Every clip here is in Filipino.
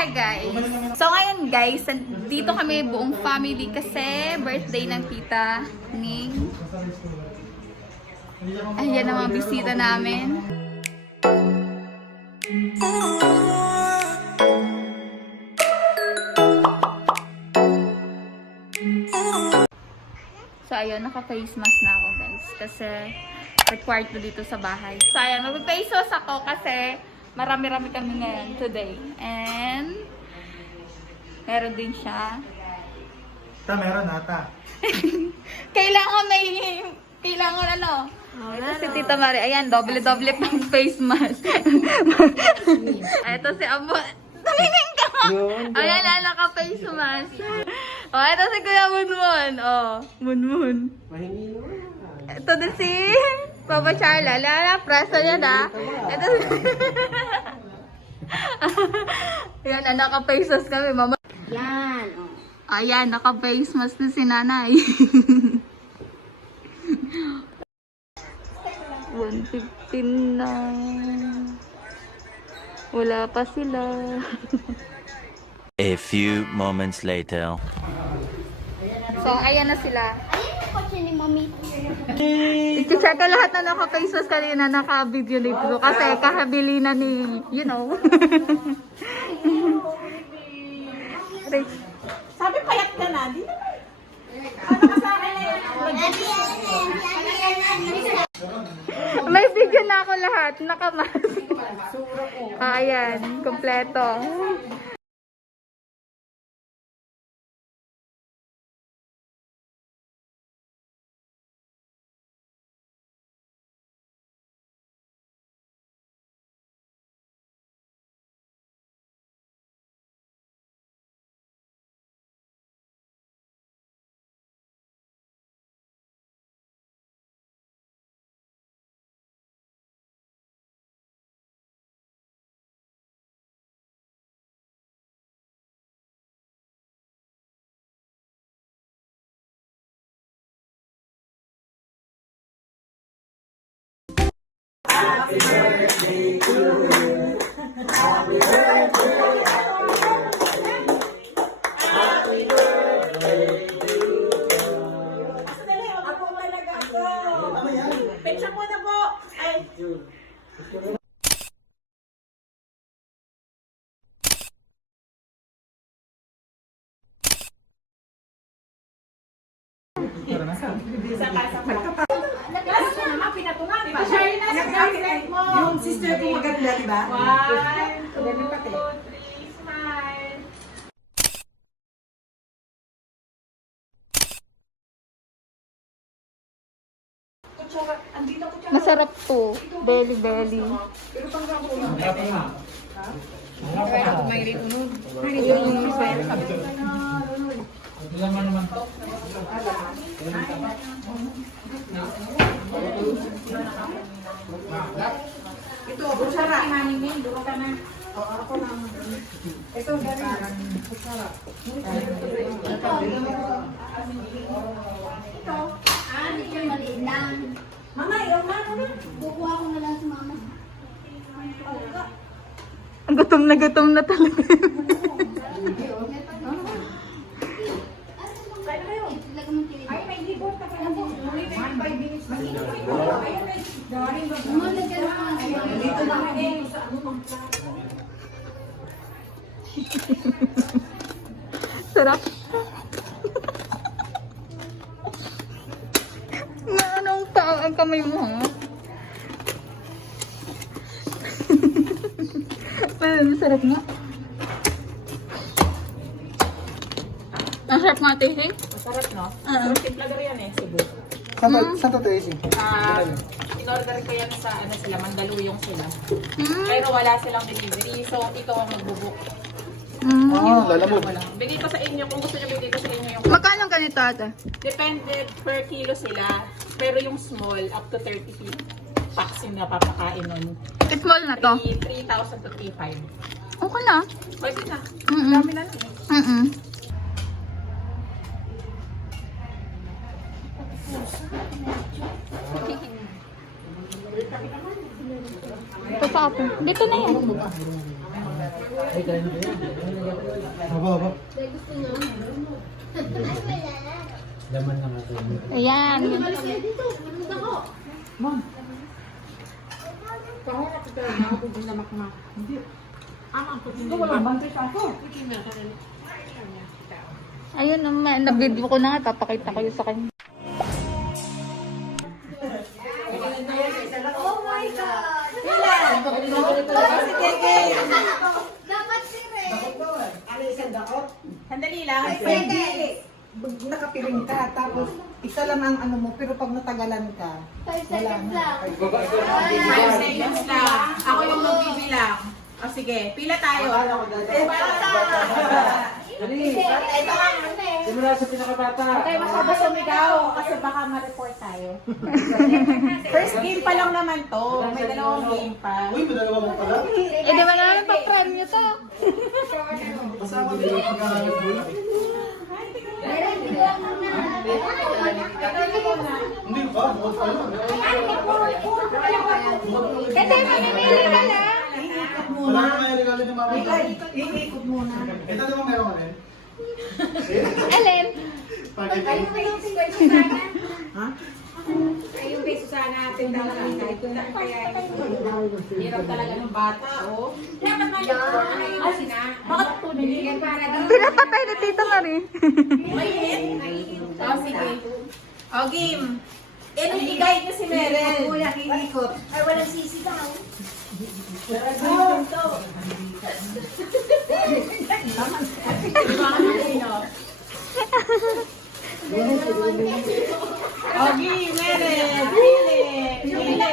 hi guys! So ngayon guys, dito kami buong family kasi birthday ng tita Ning. Ayan ang mga bisita namin. So ayun, naka-face mask na ako guys kasi required to dito sa bahay. So ayun, mag-face mask ako kasi marami-rami kami ngayon today. And meron din siya. Meron ata. Kailangan ano? Ito si Tita Mari. Ayan, doble-doble pang face mask. Ito si Abo. Tumingin ka! Ayan na, naka-face mask. Oh, ito si Kuya Munmun. Oh, Munmun. Ito din si Papa Charla. Lala, presa niya na. Ito si... Ayan, naka-face mask kami. Mama. Yan. Ayan, naka-face mask din si Nanay. 1:15 na. Wala pa sila. A few moments later. So, ayan na sila. Ayan yung kotse ni Mami. I-check ko lahat na naka-face mask kanina, naka-video dito. Kasi kakabili na ni, you know. Sabi payat ka na, di naman. Ano ka sa akin na yan? May video na ako lahat, naka-mask. Ayan, kompleto. Ako talaga ako. Pizza po na po. Ay. Sa kasa pa. Nagkasa naman, pinatungan, di ba? Share na sa gasket mo. Yung sister ko maganda, di ba? 1, 2, 3, smile. Masarap to. Belly belly. Ito, butsara. Duro ka na. Ito, ganyan. Butsara. Hindi ka maliit lang. Mama, ikaw na. Kukuha ko na lang sa mama. Gutom na talaga. Talaga mong kilit. Ay, may libot ka pa na po. Muli na yung 5 minutes. Ayun, may gawarin ba? Mama, lagyan ko na sa mama. Dito lang eh. Sa ano mang Sarap. Na anong tao ang kamay mo, ha? Masarap nga. Ang sarap nga, tasting. masarap, no? Simpla gari yan eh, Cebu. Saan to tayo? In-order ko yan sa ano sila, Mandaluyong sila. Pero wala silang delivery, so ikaw ang magbubook. Lalamog. Bigay ko sa inyo, kung gusto nyo bigay ko sa inyo yung... Magkano ganito ate? Depende per kilo sila, pero yung small, up to 30 packs yung napapakain nun. Small na to. 3,000 to 3,500. Okay na. Pwede na. Mm-mm. Dami na lang eh. Mm-mm. Ito sa atin. Dito na yan. Haba. Ayan. Ayun naman, na-video ko na nga, papakita ko yun sa kanya. Dapat si Ray. Sandali lang. Nakapiling ka, tapos isa lang ang ano mo, pero pag natagalan ka, 5 seconds lang. 5 seconds lang. Ako yung magbibilang. O sige, pila tayo. Simula sa pinakabata. Okay, masyado sumigaw kasi baka ma-report tayo. First game pa lang naman to. May dalawang game pa. Uy, madalawa mo pala. Eh, di ba namin pa-premyo to? Kasama din yung pagkahanap mo. Meron din ako na. Hindi ba? Huwag pa lang. Kasi mamimili ka na. Wala na kaya regalo ni Mama. iikot muna. Ito naman meron ka rin. Alin? Spaghetti. Ha? Hirap talaga ng bata, oh. Pinapatay ni Tito Marie. O, sige. O, game. I-guide niyo si Meryl. Kuya, iikot. Ay, walang sisi daw. O, game, Meryl. Pili. Pili.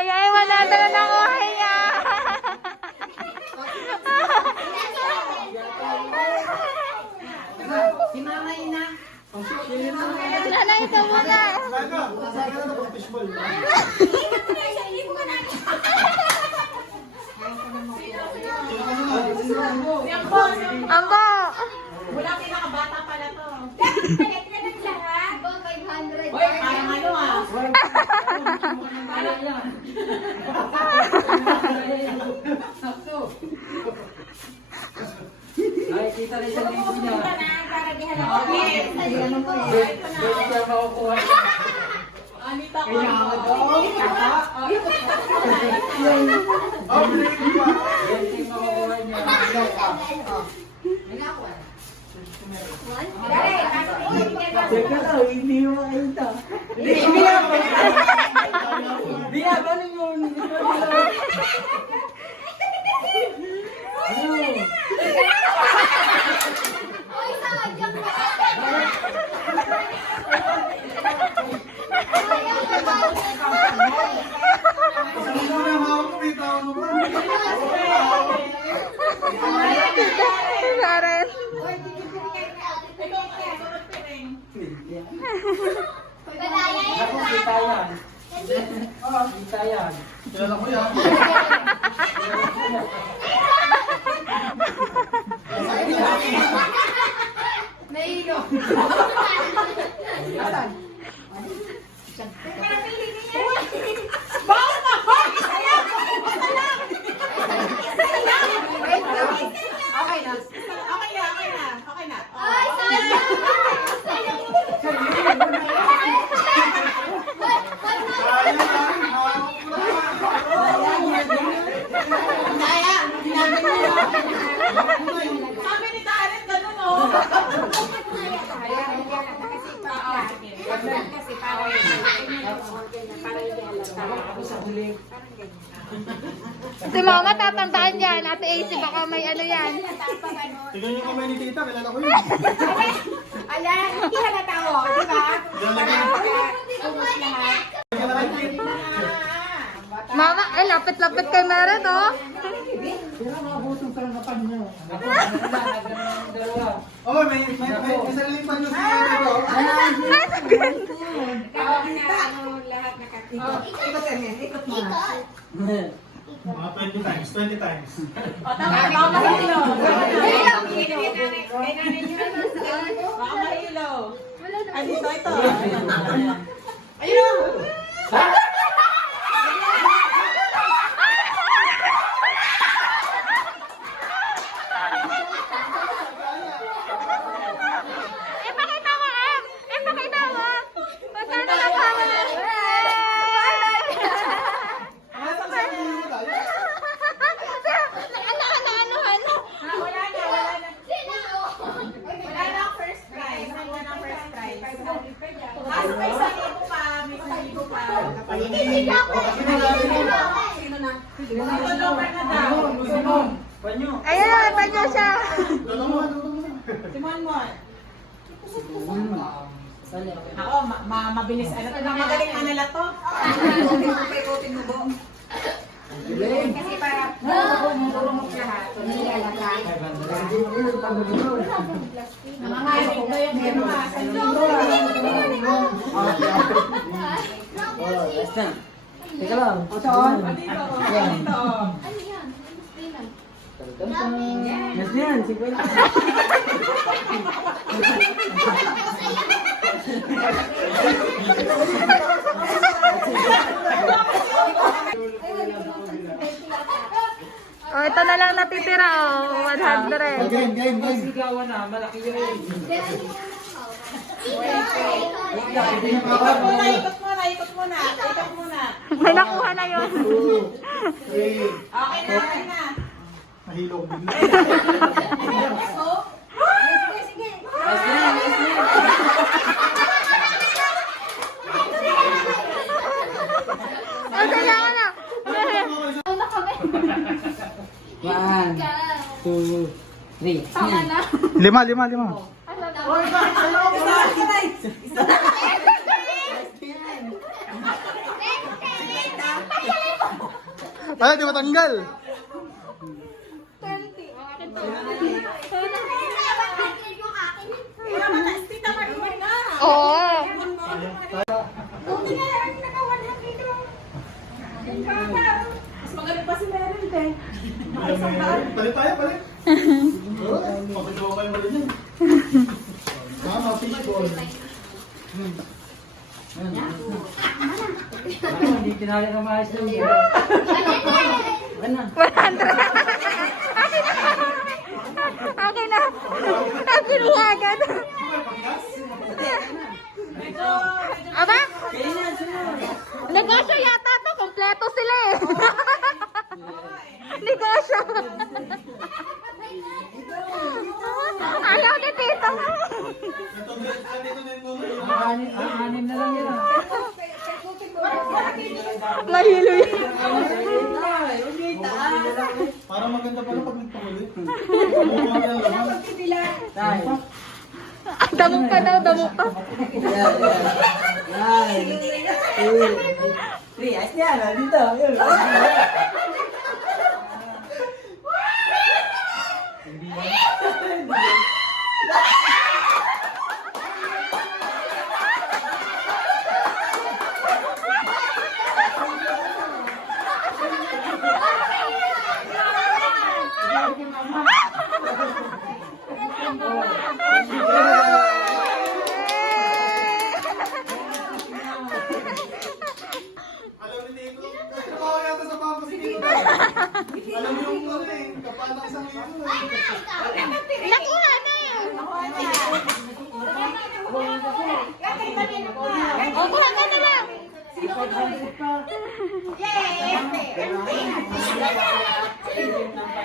Ay, wala na lang ako haya. Si Mama Ina. Nanay ka muna. Sana. Sana na pag fishball. Ambo. Wala pinakabata pala to. 500. Uy, parang ano ah. Ay, kita na isang linggo niya. Okay. Pwede siya makukuha. Anita ko. Oh, pinigil mo pa. Pwede siya makukuha niya. Teka lang, hindi mo makita. Binabanin mo. Oy, sayang na. Kasama mo na hawak mo dito. Ano ba? Karen. Madaya yan. Ako, kita yan. Kita yan. Kilala ko yan. Nahilo. Okay na. Okay na. Ay, sayang. Sayang lang. Hawak mo na. Sabi ni Karen, ganun oh. Kasi Si Mama tatandaan yan. Ate AC, baka may ano yan. Tignan yung kamay ni Tita. Kilala ko yun. Ayan, hindi halata ko, di ba? Kilala ko yun. Kilala ko yun. Mama, ay lapit-lapit kay Meron, oh. Pero mabutong sa napan niyo. Ako, nagano ng dalawa. Oh, may sariling pan yung siya dito. Ikot yan, ikot mo na. Mga 20 times. 20 times. O, tama na. Baka mahilo. Baka mahilo. Ay, dito, ito. Ayun! Ipakita mo, Em! Ipakita mo! Magkano na pa? Ano? Wala na, wala na. Wala na ang first prize. Wala na ang first prize. Kaso may 1,000 pa. May 1,000 pa. Sino na? Tutulungan na daw. Panyo. Ayan, panyo siya. Simon mo. Ako, mabilis. Ano to? Magaling manala to. Kasi para marunong lahat. Nangangaling ko yung ano ha. Sa libro. Teka lang. Dito. Dito. Ano yan? Yes yan, 50. Oh, ito na lang natitira, oh. 100. Game. Sigawan na, malaki yun. Ikot muna. Ikot muna. May nakuha na yun. 2, 3. Okay na. Nahilo ko bigla. Oh, kailangan na. Ano kami? 1, 2, 3. Tama na. 5. Ay, di matanggal. Oo. Mas magaling pa si Meryl, te. Palit tayo. Pagkagawa kayo mali niyan. Mama, fishball. Hindi tinali na maayos lang yun. 100. Akin na. Akin na agad. Aba? Negosyo yata to. Kompleto sila eh. Negosyo. Ayaw ni Tito. Anim na lang yun. Nahilo yun. Parang maganda pala pag nagpahuli. Mukha na lang. Tayo. Damok ka daw, damok ka. Ayos na yan, dito. Yun. Alam ni Tito. Trabaho yata sa papa si Tito. Alam mo yung ano eh. Kapala isang libo eh. Nakuha na eh. O, kuha ka na lang.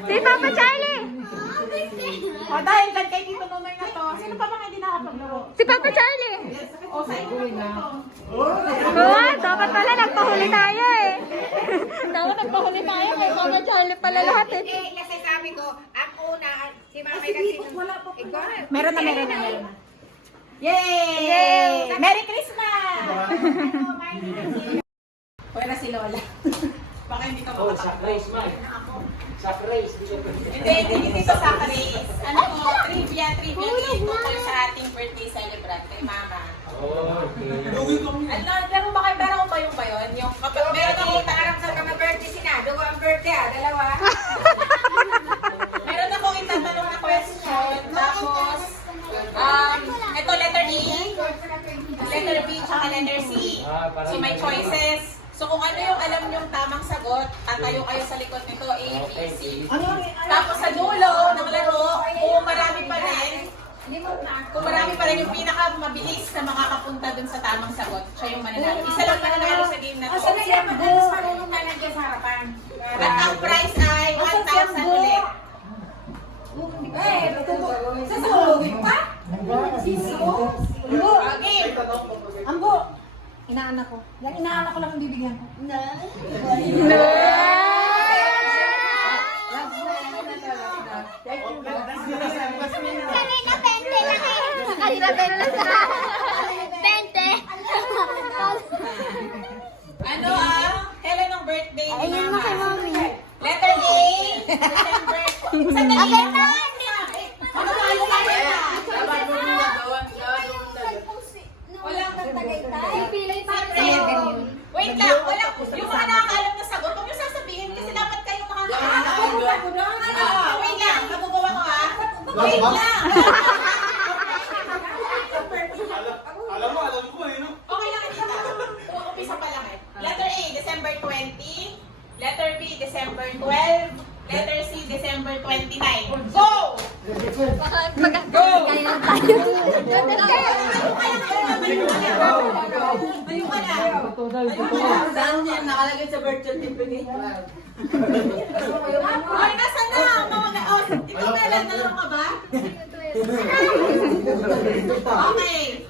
Si Papa Charlie. O, dahil dyan kay Tito Nonoy na to, sino pa mga hindi nakapaglaro? Si Papa Charlie. O, sa inyo na. Oo, dapat pala nagpahuli tayo eh. Dapat nagpahuli tayo kay Papa Charlie pala lahat eh. Kasi sabi ko, ang una, si Mama kasi ikaw. Meron na. Yay! Merry Christmas! Wala si Lola. Baka hindi ka Oh, makapag- sack race, Mike. Sack race. Hindi ito sa race. Ano po, trivia tungkol sa ating birthday celebrant kay Mama. Oh, okay. Ano, laro ba kayo? Pero kung ba yun? Yung kapag meron akong Parang sa mga birthday sinado ko ang birthday dalawa. letter C. So may choices. So kung ano yung alam niyong tamang sagot, tatayo kayo sa likod nito, A, B, C. Tapos sa dulo ng laro, kung marami pa rin, yung pinakamabilis na makakapunta dun sa tamang sagot, siya yung mananalo. Isa lang mananalo sa game na to. Alas marunong na nandiyan sa harapan. At ang prize ay 1,000 ulit. Sasalubin pa? Okay. Ambo! Inaanak ko. Yan, inaanak ko lang ang bibigyan ko. Kanina 20 lang eh. Kanina 20 lang sa 20. Ano kailan ang birthday ni Ayun na kay Mami. Letter A, December. Sandali lang. Ano ba yung Walang Pilay pa Wait lang, walang. Yung mga nakakaalam na sagot, huwag yung sasabihin kasi dapat kayong makakaalam. Wait lang, magugawa ko Wait lang. Alam ko eh, no? Okay lang dito. Umpisa pa lang eh. Letter A, December 20. Letter B, December 12. Letter C, December 29. Go! Tayo ka na. Saan yan? Nakalagay sa birth certificate. Ay, nasa na? Ito kailan na lang ka ba? Okay.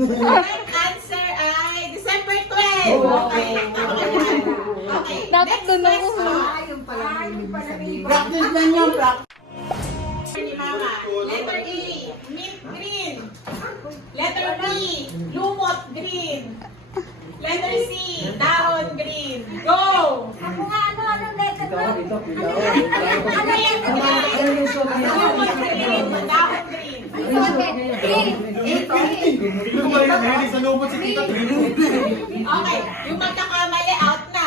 Correct answer ay December 12. Okay. Okay. Dapat doon ako. Practice na nyo, practice. Ni Mama. Letter A, mint green. Letter B, lumot green. Letter C, dahon green. Go! Ako nga, anong letter mo? Ano yan? Lumot green, dahon green. Hindi ko ba yung mahilig sa lubot si Tita Trino? Okay, yung magkakamali out na.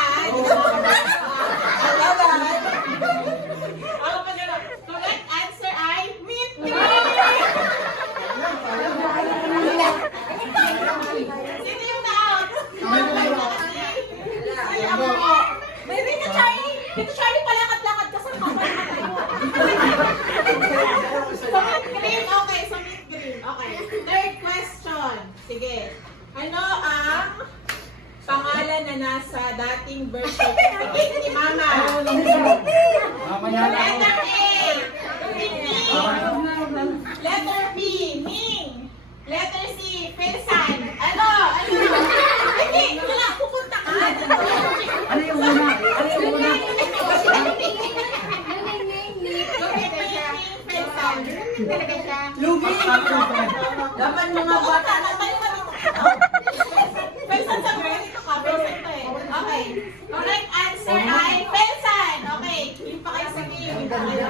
Correct answer ay mint green. Sino yung na-out? Ay, ako po. May Tito Charlie. Tito Charlie, palakad-lakad ka sa kapatid mo. So, mint green. Okay, so mint green. Okay. Third question. Sige. Ano ang pangalan na nasa dating birth certificate ni Mama? Letter A, Ning. Letter B, Ning. Letter C, Pilsan. Ano? Hindi, wala. Pupunta ka. Ano yung una? Ano yung una? Pilsan. Lugi! Dapat mga bata na Pilsan sa birth. Ito ka. Pilsan to eh. Okay. Correct answer ay Pilsan. Okay. Yung pa kayo sa game. Yung pa kayo.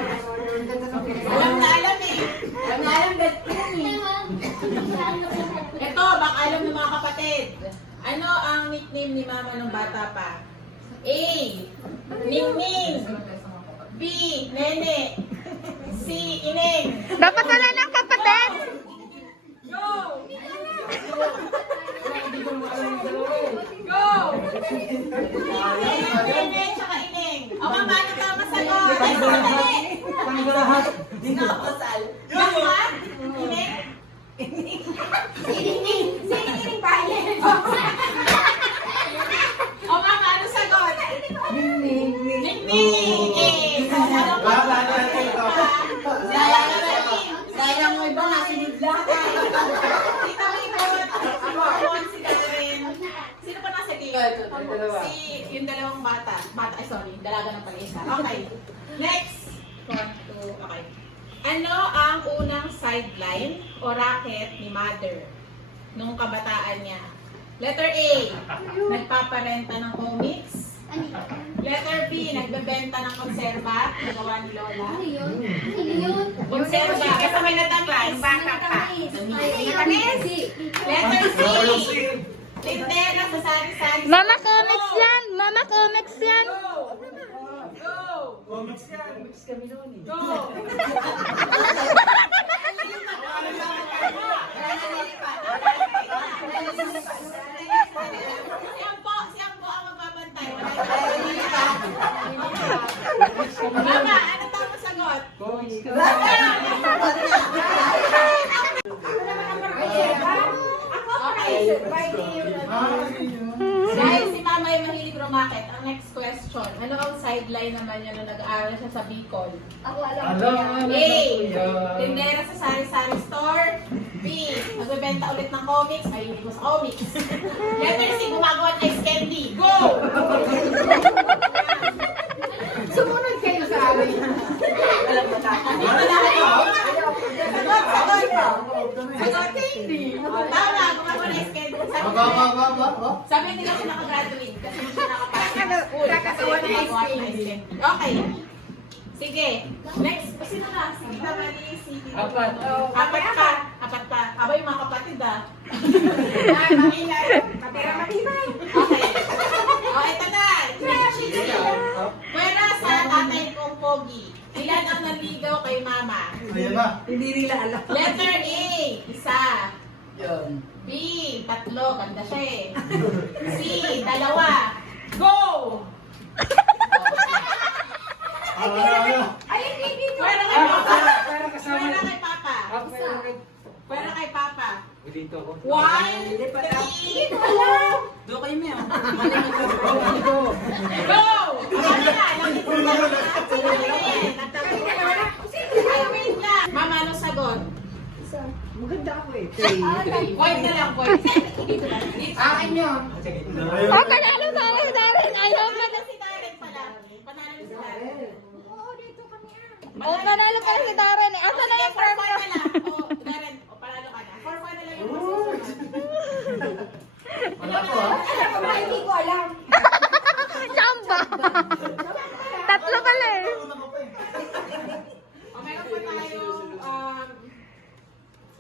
Alam na alam eh. Alam na alam Ito, baka alam ng mga kapatid. Ano ang nickname ni Mama nung bata pa? A, Ningning. B, Nene. C, Ineng. Dapat wala ng kapatid. Go! Go! Nene, tsaka Ineng. O, Mama, ano ba masagot? Ay, sandali. lahat. Nakapasal. Mama? Ineng? Sinikiling pa yan. O, Mama, ano sagot? Ningning. Eh, so, ano ba? Kaya mo iba nasinid lahat. Tita Mikot, ako, si Karen. Sino pa nasa game? Yung dalawang bata. Ay, sorry. Dalaga ng pala isa. Okay. Next. 1, 2, okay. Ano ang unang sideline o racket ni Mother nung kabataan niya? Letter A, nagpaparenta ng comics. Letter B, nagbebenta ng konserba. Nagawa ni Lola. Ano yun? Konserba. Kasi may natamis. Bata pa. Letter C, tindera sa sari-sari. Mama comics yan. Mama comics yan. Go! Go! Comics yan. Go! Dahil si Mama ay mahilig rumakit, ang next question, ano ang sideline naman niya nung nag-aaral siya sa Bicol? A. Tindera sa sari-sari store. B. Magbebenta ulit ng comics. Ay, hindi mo sa comics. Letter C. Gumagawa ng ice candy. Go! Sumunod kayo sa amin. Dito na kayo. Sagot, sagot. Sagot, hindi. Tama, gumagawa ng ice candy. Sabi hindi kasi nakagraduate kasi hindi siya nakapasok sa school. Kakagawa ng ice candy. Okay. Sige. Next. Sino na? Sige naman ni Sige. Apat pa. Apat pa. Aba yung mga kapatid ah. Kapera matibay. Okay. O, ito na. Pwera sa tatay kong pogi. Ilan ang naligaw kay mama? Ayan na. Hindi nila alam. Letter A. Isa. Yun. B. Tatlo. Ganda siya eh. C. Dalawa. Go! Ay, hindi dito. Pwera kay papa. Pwera kay papa. Pwera kay papa. Dito ako. 1, 3, 2, Doon kayo niya. go! Ano na? Ay, wait lang. Mama, ano sagot? Maganda ako eh. Point na lang, point. Akin yun. Oh, panalo tayo, Darren. Ayaw na. Si Darren pala. Panalo si Darren. Oh, panalo pa si Darren. Asa na yung For firm fun na lang. Oh, Darren, oh, panalo ka na. For fun na lang yung masusunod. Wala ko ha. Alam ko ba, hindi ko alam. Chamba. Tatlo pala eh. O, meron pa tayong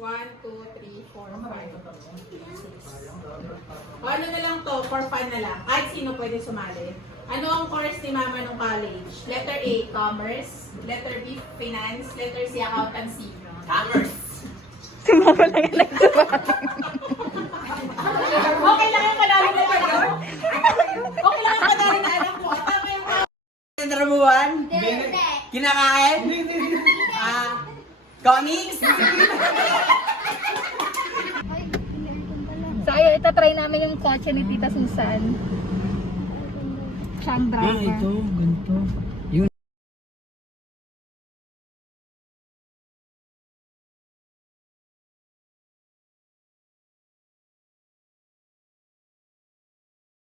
1, 2, 3, 4, 5. O, ano na lang to? For fun na lang. Kahit sino pwede sumali. Ano ang course ni Mama nung college? Letter A, Commerce. Letter B, Finance. Letter C, Accountancy. Commerce. Si Mama lang yung nagsabat. Okay lang yung panalo na alam. Okay lang yung panalo na alam ko. Tama yung Trabuhan? Hindi. Kinakain? Comics? So, ayun, itatry namin yung kotse ni Tita Susan. Siyang driver. ganito.